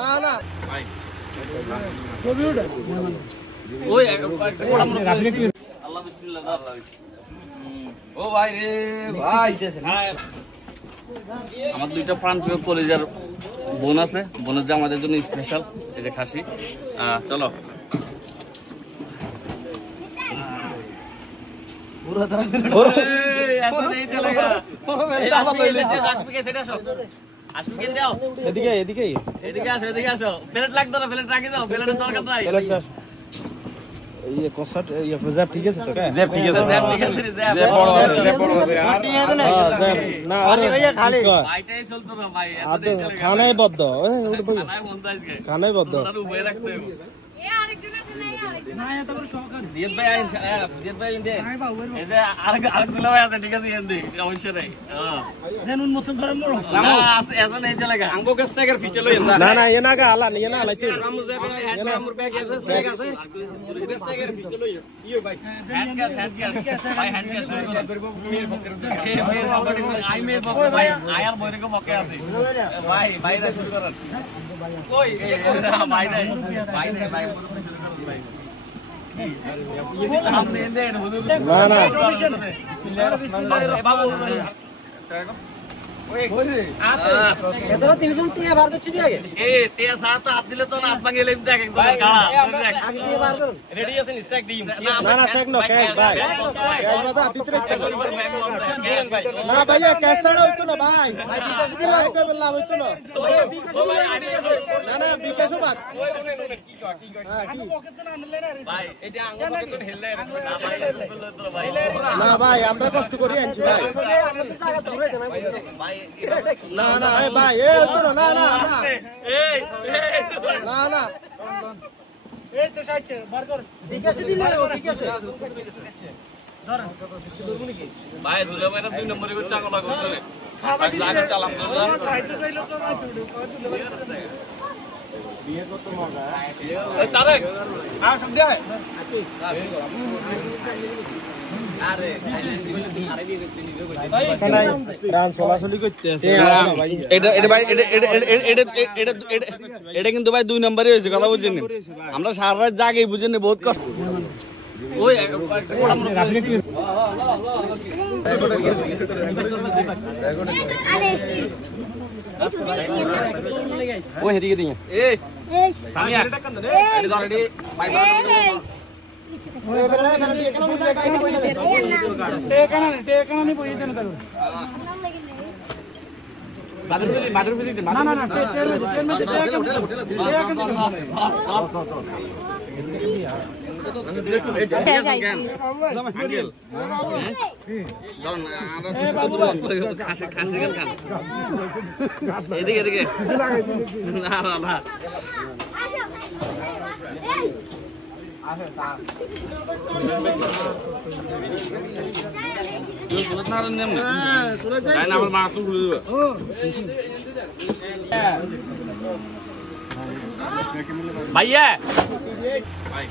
না না ভাই ওই আল্লাহ বিসমিল্লাহ ও ভাই রে ভাই আমার দুইটা প্রাণপ্রিয় কলেজের বোন আছে, বোনের যে আমাদের জন্য স্পেশাল এই যে খাসি। চলো এদিকে এদিকে এদিকে আসো, এদিকে আসো। প্লেট লাগতো না, প্লেট রাখি দাও, প্লেটের দরকার নাই। এই কসাট এই ফ্রিজার ঠিক আছে তো কা জ্যাব ঠিক আছে, জ্যাব ঠিক আছে, জ্যাব বড় আছে, জ্যাব বড় আছে না আরে ভাইয়া খালি ভাইটাই চলতো না ভাই, এসে চলে গেল খানাই বদ্ধ খানায় বন্ধ আজকে, খানাই বদ্ধ তার উপরে রাখতে হবে। এ আরেকজন আছে না আরেকজন না এটা করে সহকার জিয়াদ ভাই আইন, জিয়াদ ভাই ইন্দে এই যে আরেক দুলা ভাই আছে, ঠিক আছে ইন্দে অবশ্যই রে। দেন উন্মোচন করে মোর না আছে, এসে নেই চলে গা আমগো কাছ থেকে পিস্টল লই না না এনা গা আলা নিয়ে না আলাইতে আমু যাবে হ্যান্ড আমুর ব্যাগ আছে, ব্যাগ আছে এদের থেকে পিস্টল লই ইও ভাই হ্যান্ড গ্যাস ভাই হ্যান্ড গ্যাস করব মের পকেট মের পকেট আই মের পকেট ভাই আয়ার বইরে কো মকে আছে ভাই বাইরে শুরু করেন কই ভাই নাই ভাই নাই ভাই না না বাবু এতটা 300 টাকা বার করছি দি আগে এ তে সারা তো হাত দিলে তো না হাত ভাঙে লেন দেখ একদম কালা আগে দিয়ে বার করুন রেডি আছে নি স্ট্যাক দিম না না সেক নো কেক ভাই কেক দাদা তিতরে না ভাইয়া ক্যাশ ছাড়া হইতো না ভাই ভাই বিকাশ দিলে হইতো বললা হইতো না না না বিকাশ বাদ ভাই এটা আঙ্গুল পকেট তো হেললে না ভাই তো ভাই না ভাই আমরা কষ্ট করি আনছি ভাই ভাই না না এ ভাই এ হইতো না না না এই না না এই তো সাইছে বার কর বিকাশে দিলে রে বিকাশে ভাই দুলে ভাই না 2 নম্বরে করে চাঙ্গলা করতে হবে আগে চালাম না খাইতে যাইলো তো না বিয়ে কত মজা এই তারেক সব দে আরে রান চলাচলি করতে আছে এটা কিন্তু ভাই 2 নম্বরই হয়েছে, কথা বুঝছেন? আমরা সারা রাত জাগেই বুঝেন বহুত কষ্ট। ওই ওই হেদিকে দিই এই সামিয়া এটা ধর এডি ভাই টেকানি পয়সা দেন তার বাদর ফিলি না না না এদিকে এদিকে না না না আমার মা তো খুলে দেবে ভাইয়া ভাই